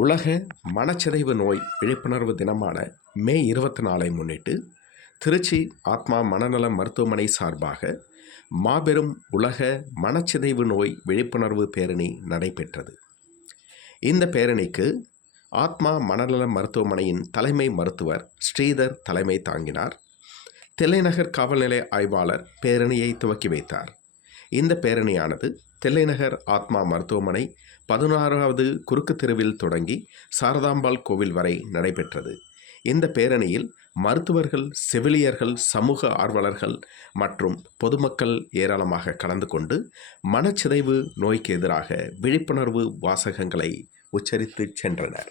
உலக மனச்சிதைவு நோய் விழிப்புணர்வு தினமான மே இருபத்தி நாலை முன்னிட்டு திருச்சி ஆத்மா மனநல மருத்துவமனை சார்பாக மாபெரும் உலக மனச்சிதைவு நோய் விழிப்புணர்வு பேரணி நடைபெற்றது. இந்த பேரணிக்கு ஆத்மா மனநல மருத்துவமனையின் தலைமை மருத்துவர் ஸ்ரீதர் தலைமை தாங்கினார். தில்லைநகர் காவல்நிலை ஆய்வாளர் பேரணியை துவக்கி வைத்தார். இந்த பேரணியானது தில்லைநகர் ஆத்மா மருத்துவமனை பதினாறாவது குறுக்கு தெருவில் தொடங்கி சாரதாம்பாள் கோவில் வரை நடைபெற்றது. இந்த பேரணியில் மருத்துவர்கள் செவிலியர்கள் சமூக ஆர்வலர்கள் மற்றும் பொதுமக்கள் ஏராளமாக கலந்து கொண்டு மனச்சிதைவு நோய்க்கு எதிராக விழிப்புணர்வு வாசகங்களை உச்சரித்து சென்றனர்.